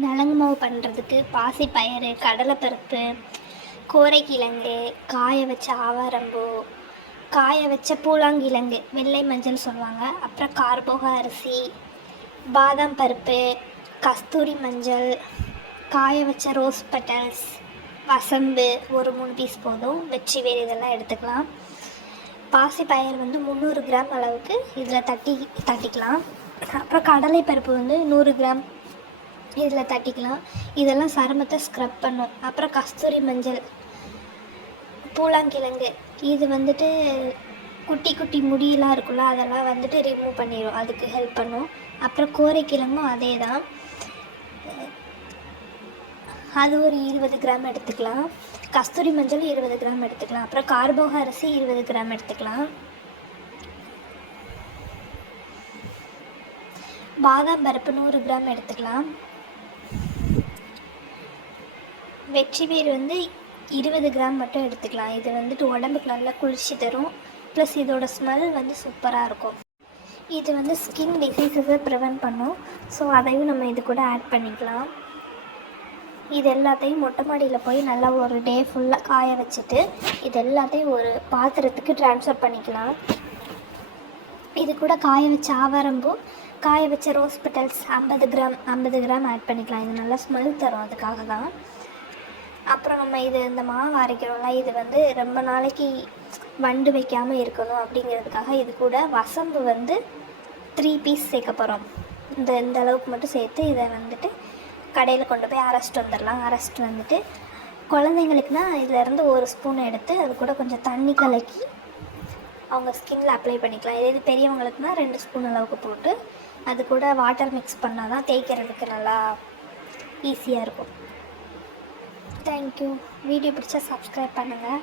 நலங்கு மாவு பண்ணுறதுக்கு பாசிப்பயிறு, கடலைப்பருப்பு, கோரைக்கிழங்கு, காய வச்ச ஆவாரம்பூ, காய வச்ச பூலாங்கிழங்கு, வெள்ளை மஞ்சள் சொல்லுவாங்க, அப்புறம் கார்போக அரிசி, பாதாம் பருப்பு, கஸ்தூரி மஞ்சள், காய வச்ச ரோஸ் பெட்டல்ஸ், வசம்பு ஒரு 3 பீஸ் போதும், வெற்றி வேறு இதெல்லாம் எடுத்துக்கலாம். பாசிப்பயிறு 300 கிராம் அளவுக்கு இதில் தட்டிக்கலாம். அப்புறம் கடலைப்பருப்பு 100 கிராம் இதில் தட்டிக்கலாம். இதெல்லாம் சருமத்தை ஸ்க்ரப் பண்ணும். அப்புறம் கஸ்தூரி மஞ்சள், பூலாங்கிழங்கு, இது குட்டி குட்டி முடியெல்லாம் இருக்குல்ல, அதெல்லாம் ரிமூவ் பண்ணிடும், அதுக்கு ஹெல்ப் பண்ணும். அப்புறம் கோரைக்கிழங்கும் அதே தான், அது ஒரு 20 கிராம் எடுத்துக்கலாம். கஸ்தூரி மஞ்சள் 20 கிராம் எடுத்துக்கலாம். அப்புறம் கார்போக அரிசி 20 கிராம் எடுத்துக்கலாம். பாதாம் பருப்பு 100 கிராம் எடுத்துக்கலாம். வெற்றி வேர் 20 கிராம் மட்டும் எடுத்துக்கலாம். இது உடம்புக்கு நல்லா குளிர்ச்சி தரும். ப்ளஸ் இதோட ஸ்மெல் சூப்பராக இருக்கும். இது ஸ்கின் டிசீஸஸை ப்ரிவென்ட் பண்ணும். ஸோ அதையும் நம்ம இது கூட ஆட் பண்ணிக்கலாம். இது எல்லாத்தையும் மொட்டை மாடியில் போய் நல்லா ஒரு டே ஃபுல்லாக காய வச்சுட்டு இது எல்லாத்தையும் ஒரு பாத்திரத்துக்கு ட்ரான்ஸ்ஃபர் பண்ணிக்கலாம். இது கூட காய வச்ச ஆவாரம்பூ, காய வச்ச ரோஸ் பெட்டல்ஸ் 50 கிராம் ஆட் பண்ணிக்கலாம். இது நல்லா ஸ்மெல் தரும், அதுக்காக தான். அப்புறம் நம்ம இந்த மாவு அரைக்கிறோம்ல, இது ரொம்ப நாளைக்கு வண்டு வைக்காமல் இருக்கணும் அப்படிங்கிறதுக்காக இது கூட வசம்பு 3 பீஸ் சேர்க்க போகிறோம். இந்த அளவுக்கு மட்டும் சேர்த்து இதை கடையில் கொண்டு போய் அரைச்சிட்டு வந்துடலாம். அரைச்சிட்டு குழந்தைங்களுக்குனா இதிலேருந்து 1 ஸ்பூன் எடுத்து அது கூட கொஞ்சம் தண்ணி கலக்கி அவங்க ஸ்கின்னில் அப்ளை பண்ணிக்கலாம். இதே பெரியவங்களுக்குனா 2 ஸ்பூன் அளவுக்கு போட்டு அது கூட வாட்டர் மிக்ஸ் பண்ணால் தான் தேய்க்கிறதுக்கு நல்லா ஈஸியாக இருக்கும். தேங்க்யூ. வீடியோ பிடிச்சா சப்ஸ்கிரைப் பண்ணுங்கள்.